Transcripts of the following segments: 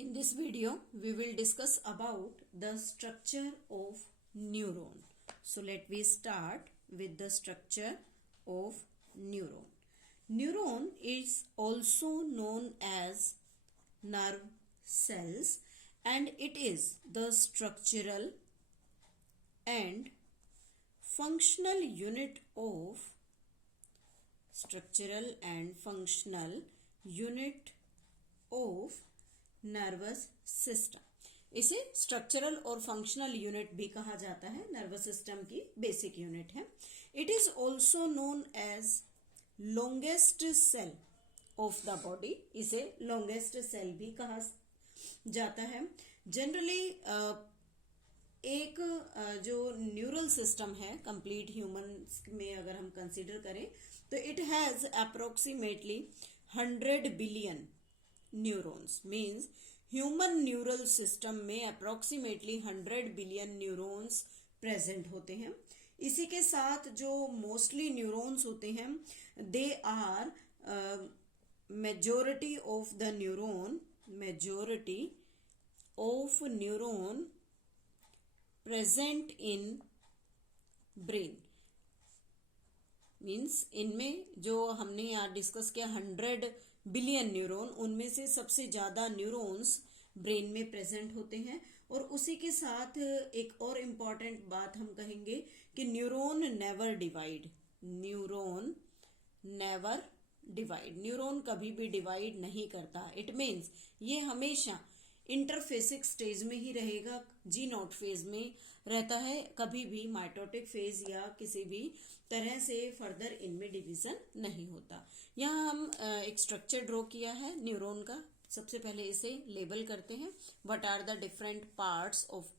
In this video, we will discuss about the structure of neuron. So let me start with the structure of neuron. Neuron is also known as nerve cells, and it is the structural and functional unit of nervous system. इसे structural और functional unit भी कहा जाता है. Nervous system की basic unit है. It is also known as longest cell of the body. इसे longest cell भी कहा जाता है. जनरली एक जो न्यूरल सिस्टम है कंप्लीट ह्यूमन में अगर हम कंसीडर करें तो it has approximately 100 billion neurons. Means human neural system में अप्रोक्सीमेटली 100 बिलियन न्यूरॉन्स प्रेजेंट होते हैं. इसी के साथ जो मोस्टली न्यूरॉन्स होते हैं they are majority of neuron present in brain. Means इनमें जो हमने यहाँ डिस्कस किया 100 बिलियन न्यूरॉन, उनमें से सबसे ज्यादा न्यूरॉन्स ब्रेन में प्रेजेंट होते हैं. और उसी के साथ एक और इम्पॉर्टेंट बात हम कहेंगे कि न्यूरॉन नेवर डिवाइड. न्यूरॉन कभी भी डिवाइड नहीं करता. इट मीन्स ये हमेशा इंटरफेसिक स्टेज में ही रहेगा, जी नॉट फेज में रहता है. कभी भी माइटोटिक फेज या किसी भी तरह से फर्दर इनमें डिवीजन नहीं होता. यहाँ हम एक स्ट्रक्चर ड्रॉ किया है न्यूरॉन का. सबसे पहले इसे लेबल करते हैं. What are the different parts of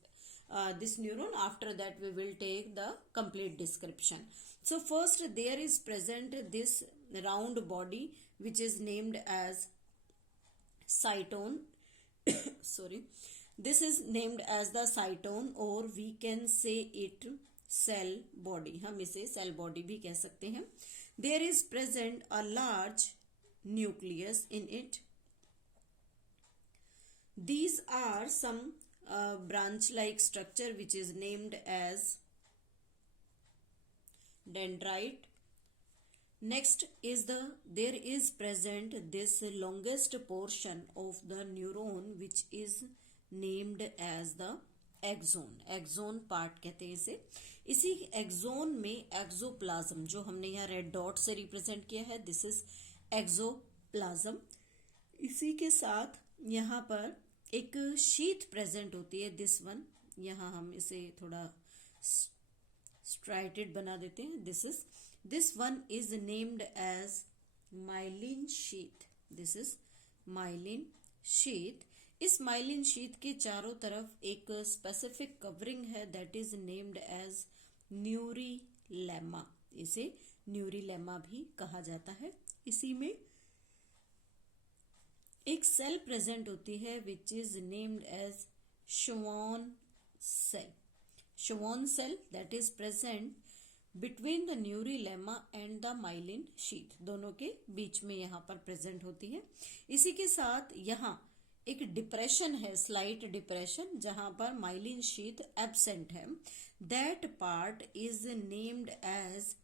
this neuron. After that we will take the complete description. So first there is present this round body which is named as cytone. Sorry, this is named as the cytone or we can say it cell body. हम इसे cell body भी कह सकते हैं. There is present a large nucleus in it. These are some branch-like structure which is named as dendrite. Next is there is present this longest portion of the neuron which is named as the axon. Axon part कहते हैं इसे. इसी axon में axoplasm जो हमने यहाँ red dot से represent किया है, दिस इज एक्सोप्लाज्म. इसी के साथ यहाँ पर एक शीट प्रेजेंट होती है, दिस वन. यहाँ हम इसे थोड़ा स्ट्राइटेड बना देते हैं. This one is named as myelin sheath. This is myelin sheath. इस माइलिन शीथ के चारों तरफ एक स्पेसिफिक कवरिंग है that is named as neurilemma. इसे न्यूरीलेमा भी कहा जाता है. इसी में एक सेल प्रेजेंट होती है which is named as Schwann cell. Schwann cell that is present between the neurilemma and the myelin sheath. दोनों के बीच में यहाँ पर प्रेजेंट होती है. इसी के साथ यहाँ एक डिप्रेशन है, स्लाइट डिप्रेशन, जहां पर माइलिन शीथ एब्सेंट है. That part is named as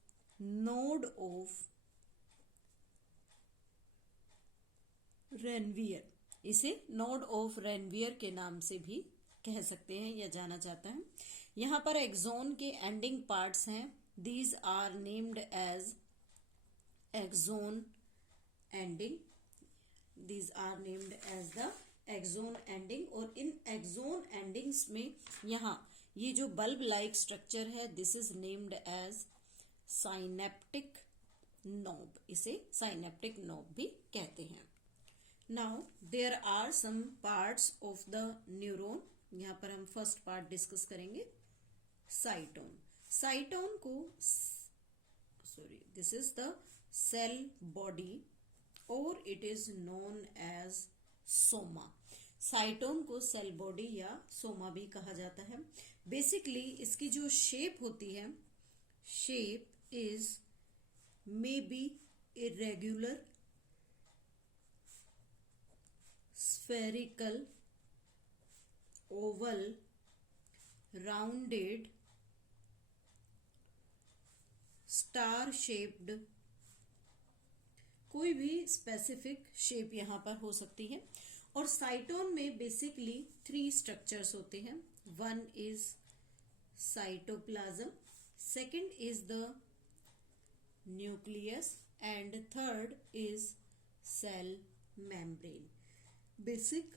node of Ranvier. इसे नोड ऑफ रेनवियर के नाम से भी कह सकते हैं या जाना जाता है. यहाँ पर एक्सोन के एंडिंग पार्ट्स हैं. These are named as axon ending. These are named as the axon ending. और इन एक्सोन एंडिंग्स में यहाँ ये जो बल्ब लाइक स्ट्रक्चर है this is named as synaptic knob. इसे साइनेप्टिक नोब भी कहते हैं. Now there are some parts of the neuron. यहाँ पर हम फर्स्ट पार्ट डिस्कस करेंगे, साइटोन. साइटोन को this is the cell body और it is known as soma. Cyton को सेल बॉडी या सोमा भी कहा जाता है. बेसिकली इसकी जो शेप होती है, shape is may be irregular, spherical oval, rounded, star shaped, कोई भी स्पेसिफिक शेप यहाँ पर हो सकती है। और साइटोन में बेसिकली 3 स्ट्रक्चर्स होते हैं। One is cytoplasm, second is the nucleus and third is cell membrane. Basic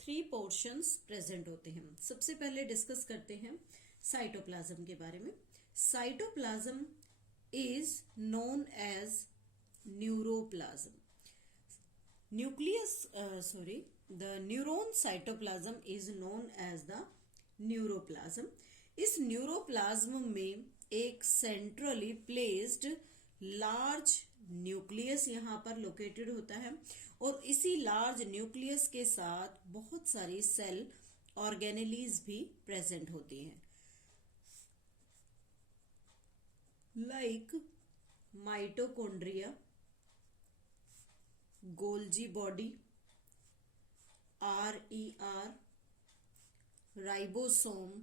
3 portions present होते हैं। सबसे पहले डिस्कस करते हैं साइटोप्लाज्म के बारे में। Cytoplasm is known as neuroplasm. The neuron cytoplasm is known as the neuroplasm. इस न्यूरोप्लाज्म में एक सेंट्रली प्लेस्ड लार्ज न्यूक्लियस यहाँ पर लोकेटेड होता है और इसी लार्ज न्यूक्लियस के साथ बहुत सारी सेल ऑर्गेनेलीज भी प्रेजेंट होती हैं, like mitochondria, Golgi body, RER, ribosomes,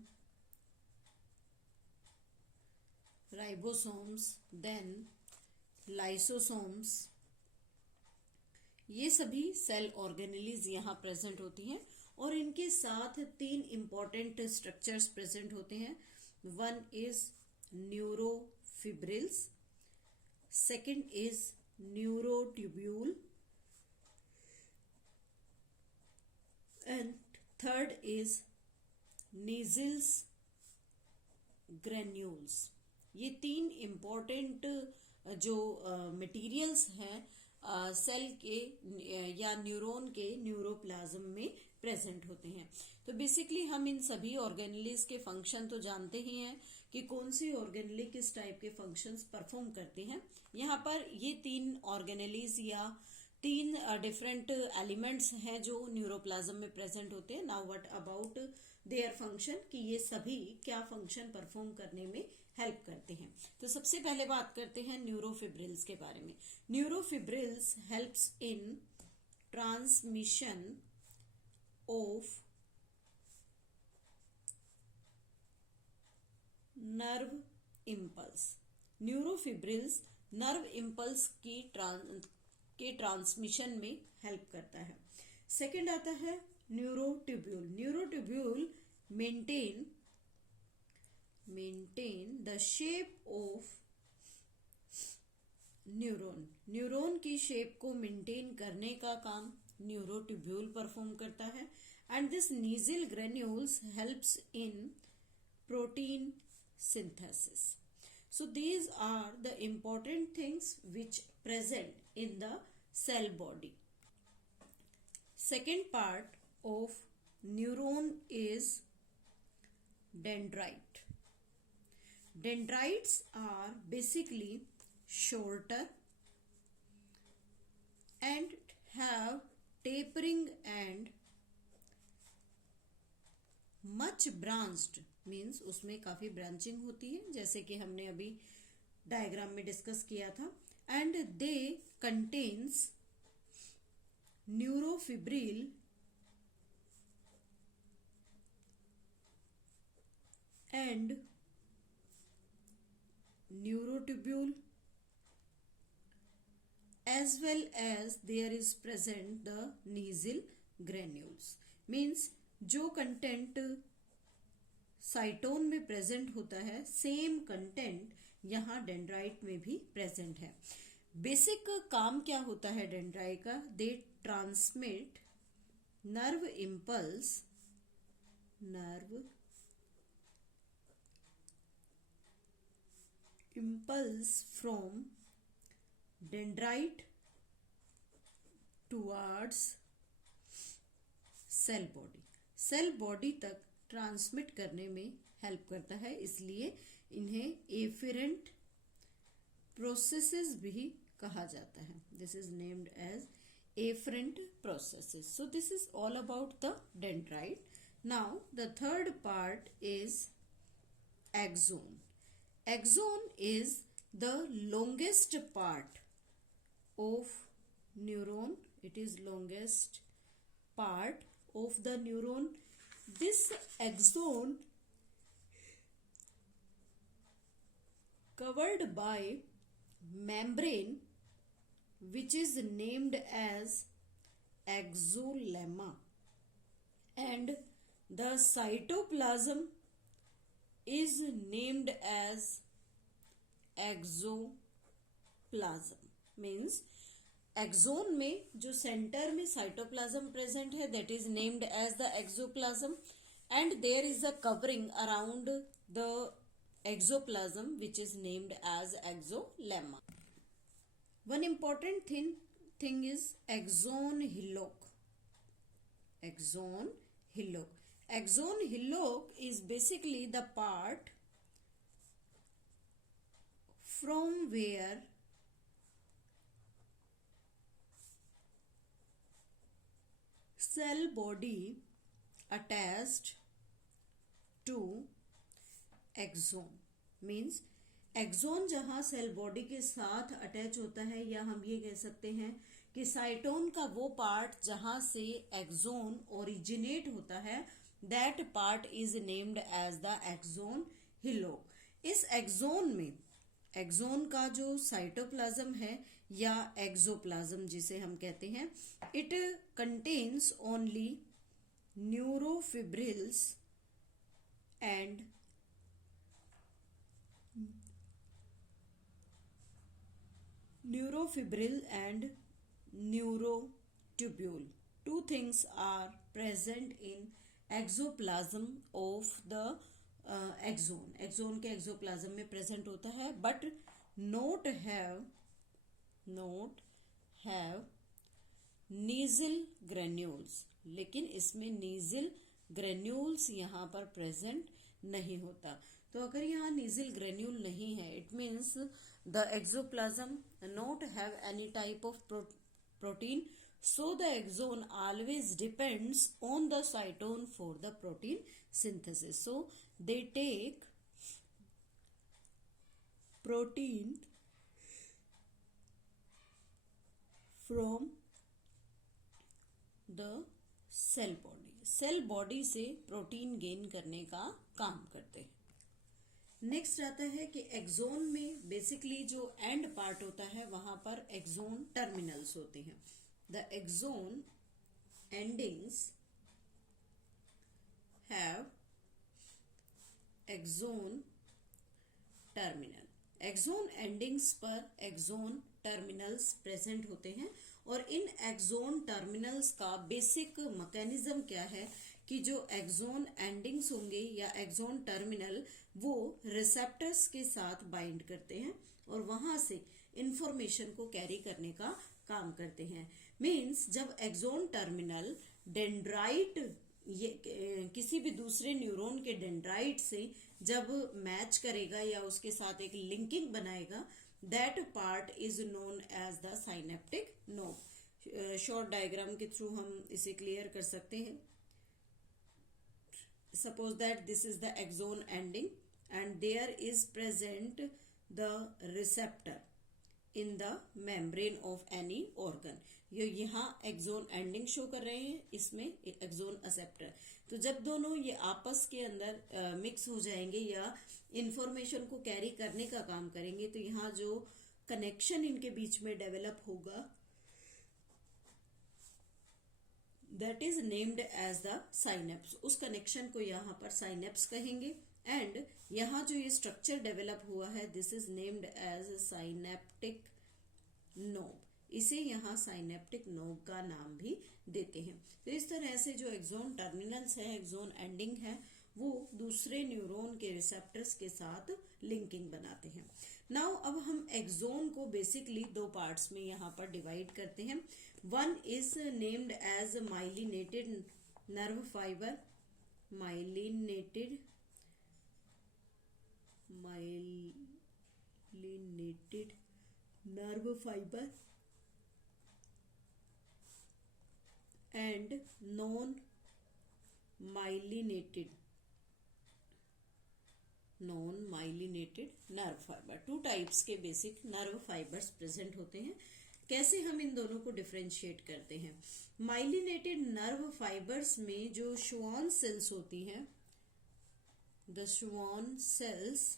then lysosomes। ये सभी सेल ऑर्गेनेलीज यहाँ प्रेजेंट होती हैं और इनके साथ 3 इंपॉर्टेंट स्ट्रक्चर्स प्रेजेंट होते हैं। One is neurofibrils, second is neurotubule and third is Nissls granules। ये 3 इंपॉर्टेंट जो मटेरियल्स हैं सेल के या न्यूरॉन के न्यूरोप्लाज्म में प्रेजेंट होते हैं। तो बेसिकली हम इन सभी ऑर्गेनेलीज के फंक्शन तो जानते ही हैं कि कौन सी ऑर्गेनेली किस टाइप के फंक्शंस परफॉर्म करती हैं। यहाँ पर ये 3 ऑर्गेनेलीज या 3 डिफरेंट एलिमेंट्स हैं जो न्यूरोप्लाज्म में प्रेजेंट होते हैं। Now what about their function, कि ये सभी क्या फंक्शन परफॉर्म करने में हेल्प करते हैं। तो सबसे पहले बात करते हैं न्यूरोफिब्रिल्स के बारे में। Neurofibrils helps in transmission of nerve impulse. Neurofibrils nerve impulse के ट्रांसमिशन में हेल्प करता है। सेकंड आता है neurotubule. Neurotubule maintain the shape of neuron. Neuron की शेप को मेंटेन करने का काम न्यूरोट्यूब्यूल परफॉर्म करता है। And this Nissl granules helps in protein synthesis. So these are the important things which present in the cell body. Second part of neuron is dendrite. Dendrites are basically shorter and have tapering and much branched, means उसमें काफी branching होती है, जैसे कि हमने अभी diagram में discuss किया था। And they contains neurofibril and neurotubule as well as there is present the Nissl granules। Means जो कंटेंट साइटोन में प्रेजेंट होता है सेम कंटेंट यहाँ डेंड्राइट में भी प्रेजेंट है। बेसिक काम क्या होता है डेंड्राइट का? They transmit nerve impulse from dendrite towards cell body तक ट्रांसमिट करने में हेल्प करता है, इसलिए इन्हें एफेरेंट प्रोसेसेस भी कहा जाता है। This is named as efferent processes. So this is all about the dendrite. Now the third part is axon. Axon is the longest part of neuron. It is longest part of the neuron. This axon covered by membrane which is named as axolemma, and the cytoplasm is named as axoplasm. Means axon में जो centre में cytoplasm present है that is named as the axoplasm, and there is a covering around the axoplasm which is named as axolemma. One important thing is axon hillock. Axon hillock. Axon hillock is basically the part from where cell body attached to axon. Means axon जहां cell body के साथ attach होता है, या हम ये कह सकते हैं कि साइटोन का वो पार्ट जहां से एक्सोन ओरिजिनेट होता है, that part is named as the axon hillock. इस एक्सोन में एक्सोन का जो साइटोप्लाज्म है या एक्सोप्लाज्म जिसे हम कहते हैं, it contains only neurofibrils and neurotubule. Two things are present in exoplasm of the axon. Axon के एक्सोप्लाज्म में प्रेजेंट होता है, but not have Nissl granules. लेकिन इसमें नीजल ग्रेन्यूल्स यहाँ पर प्रेजेंट नहीं होता. तो अगर यहाँ नीजल ग्रेन्यूल नहीं है, it means the axoplasm not have any type of protein. So the axon always depends on the cytone for the protein synthesis. So they take protein from the cell body. Cell body से protein gain करने का काम करते हैं. Next आता है कि axon में बेसिकली जो एंड पार्ट होता है वहां पर एक्सोन टर्मिनल्स होते हैं. The axon endings have axon terminal. Axon endings पर एक्सोन टर्मिनल्स प्रेजेंट होते हैं, और इन एक्सोन टर्मिनल्स का बेसिक मैकेनिज्म क्या है कि जो एक्सोन एंडिंग्स होंगे या एक्सोन टर्मिनल वो रिसेप्टर्स के साथ बाइंड करते हैं और वहां से इंफॉर्मेशन को कैरी करने का काम करते हैं. मीन्स जब एक्सोन टर्मिनल डेंड्राइट किसी भी दूसरे न्यूरॉन के डेंड्राइट से जब मैच करेगा या उसके साथ एक लिंकिंग बनाएगा, that part is known as the synaptic knob. Short diagram के थ्रू हम इसे क्लियर कर सकते हैं. Suppose that this is the axon ending and there is present the receptor in the membrane of any organ. ये यहाँ axon ending show कर रहे हैं, इसमें एक्सोन असेप्टर. तो जब दोनों ये आपस के अंदर मिक्स हो जाएंगे या इंफॉर्मेशन को कैरी करने का काम करेंगे, तो यहाँ जो कनेक्शन इनके बीच में डेवलप होगा that is named as the synapse. उस कनेक्शन को यहाँ पर साइनेप्स कहेंगे. एंड यहाँ जो ये स्ट्रक्चर डेवलप हुआ है this is named as synaptic knob. इसे यहाँ साइनेप्टिक नोब का नाम भी देते हैं. तो इस तरह से जो एक्सोन टर्मिनल्स है, एक्सोन एंडिंग है, वो दूसरे न्यूरॉन के रिसेप्टर्स के साथ लिंकिंग बनाते हैं. नाउ अब हम एक्सोन को बेसिकली दो पार्ट्स में यहाँ पर डिवाइड करते हैं. One is named as myelinated nerve fibre. Myelinated nerve fiber and non-myelinated nerve fiber. Two types के बेसिक नर्व फाइबर्स प्रेजेंट होते हैं. कैसे हम इन दोनों को डिफरेंशिएट करते हैं? माइलिनेटेड नर्व फाइबर्स में जो श्वान सेल्स होती हैं, the Schwann cells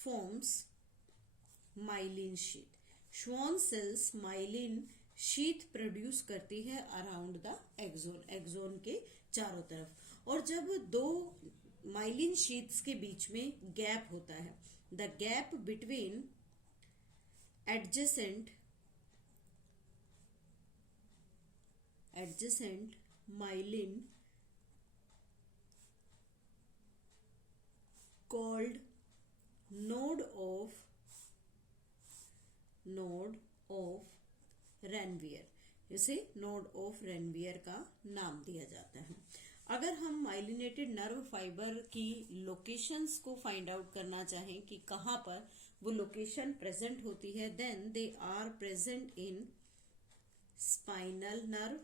forms myelin sheath. Schwann cells myelin sheath produce करती है अराउंड द एक्सोन, एक्सोन के चारों तरफ। और जब दो माइलिन शीथ्स के बीच में गैप होता है, the gap between adjacent myelin called node of Ranvier, इसे नोड ऑफ रेनवियर का नाम दिया जाता है। अगर हम माइलिनेटेड नर्व फाइबर की लोकेशंस को फाइंड आउट करना चाहें कि कहाँ पर वो लोकेशन प्रेजेंट होती है, then they are present in spinal nerve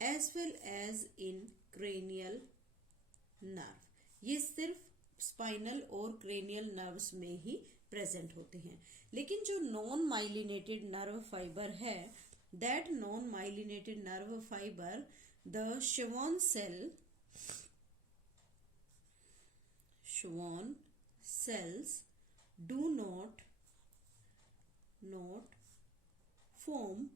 as well as in cranial nerve. ये सिर्फ स्पाइनल और क्रेनियल नर्व्स में ही प्रेजेंट होते हैं। लेकिन जो नॉन माइलिनेटेड नर्व फाइबर है, that non myelinated nerve fibre, the Schwann cells do not form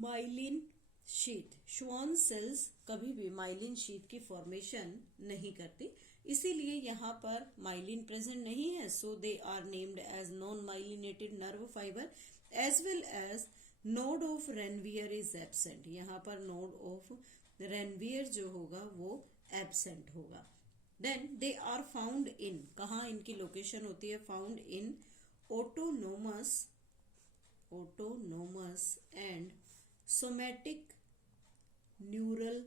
myelin sheath. Schwann cells कभी भी माइलिन शीथ की फॉर्मेशन नहीं करती, इसीलिए यहाँ पर माइलिन प्रेजेंट नहीं है। So they are named as non myelinated nerve fibre as well as node of Ranvier is absent. यहाँ पर नोड ऑफ रेनवियर जो होगा वो एब्सेंट होगा। Then they are found in, कहाँ इनकी लोकेशन होती है? Found in autonomous and somatic neural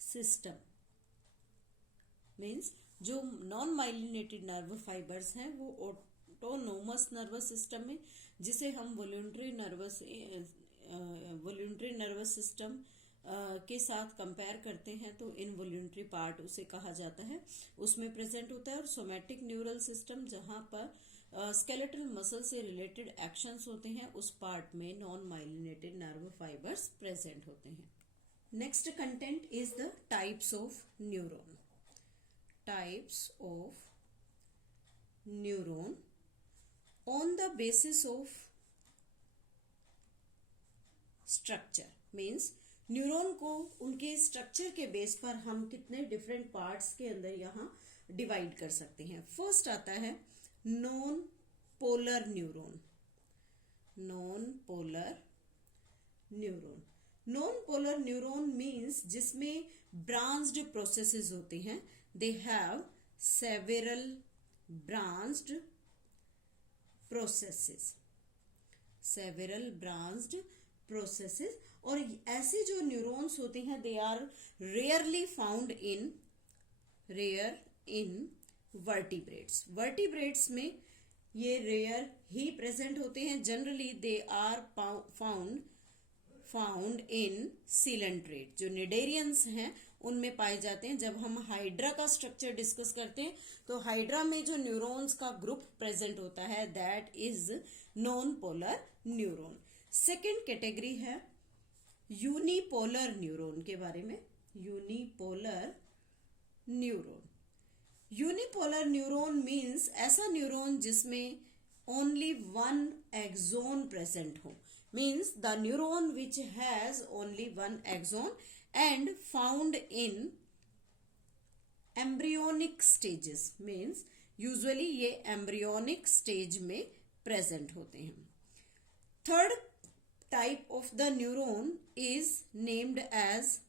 system. Means जो नॉन माइलिनेटेड नर्व फाइबर्स हैं वो ऑटोनोमस नर्वस सिस्टम में, जिसे हम वॉल्यूंटरी नर्वस सिस्टम के साथ कंपेयर करते हैं तो इनवॉल्यूंटरी पार्ट उसे कहा जाता है, उसमें प्रेजेंट होता है। और सोमैटिक न्यूरल सिस्टम जहां पर स्केलेटल मसल से रिलेटेड एक्शंस होते हैं, उस पार्ट में non myelinated nerve fibres present होते हैं। Next content is the types of neuron. Types of neuron on the basis of structure. Means neuron को उनके स्ट्रक्चर के बेस पर हम कितने डिफरेंट पार्ट्स के अंदर यहाँ डिवाइड कर सकते हैं। फर्स्ट आता है non polar neuron. Non polar neuron means जिसमें ब्रांच्ड प्रोसेसेस होती हैं। They have several branched processes. और ऐसे जो न्यूरॉन्स होते हैं they are rarely found in vertebrates में ये रेयर ही प्रेजेंट होते हैं। Generally they are found in coelenterate. जो निडेरियंस हैं उनमें पाए जाते हैं। जब हम हाइड्रा का स्ट्रक्चर डिस्कस करते हैं तो हाइड्रा में जो न्यूरॉन्स का ग्रुप प्रेजेंट होता है that is non polar neuron. Second category है यूनिपोलर न्यूरॉन के बारे में। यूनिपोलर न्यूरॉन मीन्स ऐसा न्यूरॉन जिसमें ओनली वन एक्सोन प्रेजेंट हो। Means the neuron which has only one axon and found in embryonic stages। means usually ये embryonic stage में present होते हैं। Third type of the neuron is named as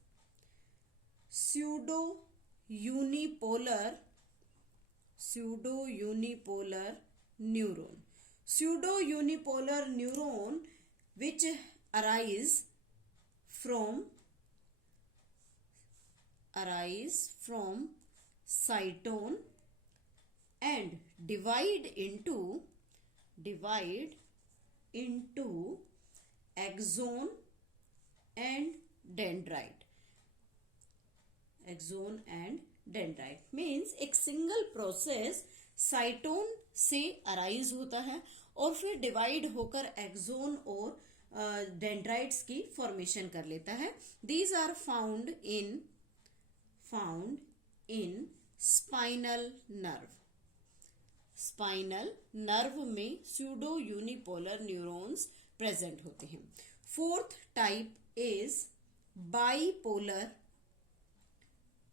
pseudo unipolar neuron। Pseudo unipolar neuron which arise from cytone and divide into axon and dendrite। Axon and dendrite means एक single process cyton से arise होता है और फिर divide होकर axon और dendrites की formation कर लेता है. These are found in spinal nerve. Spinal nerve में स्यूडो यूनिपोलर न्यूरॉन्स प्रेजेंट होते हैं. Fourth type is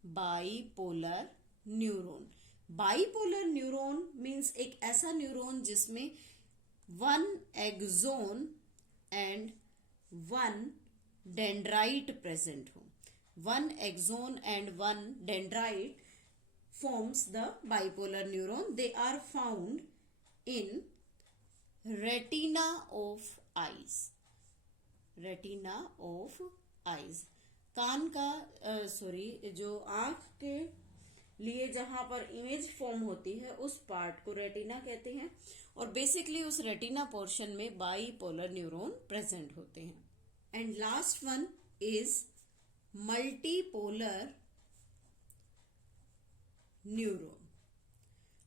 bipolar neuron. Bipolar neuron means एक ऐसा न्यूरॉन जिसमें one axon and one dendrite present हो. One axon and one dendrite forms the bipolar neuron. They are found in retina of eyes. कान का जो आंख के लिए जहां पर इमेज फॉर्म होती है उस पार्ट को रेटिना कहते हैं और बेसिकली उस रेटिना पोर्शन में बाइपोलर न्यूरॉन प्रेजेंट होते हैं. And last one is multipolar neuron.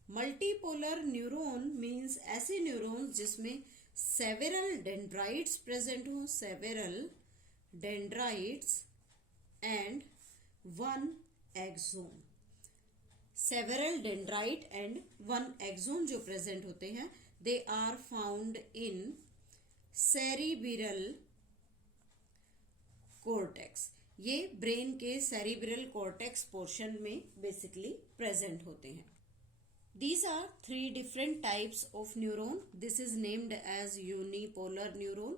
Multipolar neuron means ऐसे न्यूरॉन्स जिसमें सेवेरल डेंड्राइट्स प्रेजेंट हो. Several dendrites and one axon. Several dendrite and one axon जो प्रेजेंट होते हैं they are found in cerebral cortex. ये ब्रेन के सेरिब्रल कॉर्टेक्स पोर्शन में बेसिकली प्रेजेंट होते हैं. These are 3 different types of neuron. This is named as unipolar neuron.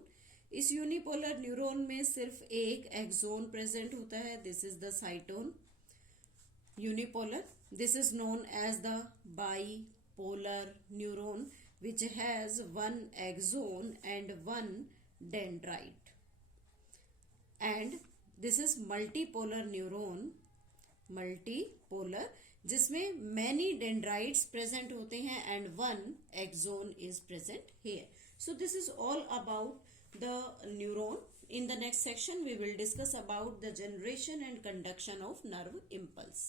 इस यूनिपोलर न्यूरॉन में सिर्फ एक एक्सोन प्रेजेंट होता है. This is the cyton. Unipolar, this is known as the bipolar neuron which has one axon and one dendrite. And this is multipolar neuron. Multipolar जिसमें many dendrites present होते हैं and one axon is present here. So this is all about the neuron. In the next section we will discuss about the generation and conduction of nerve impulse.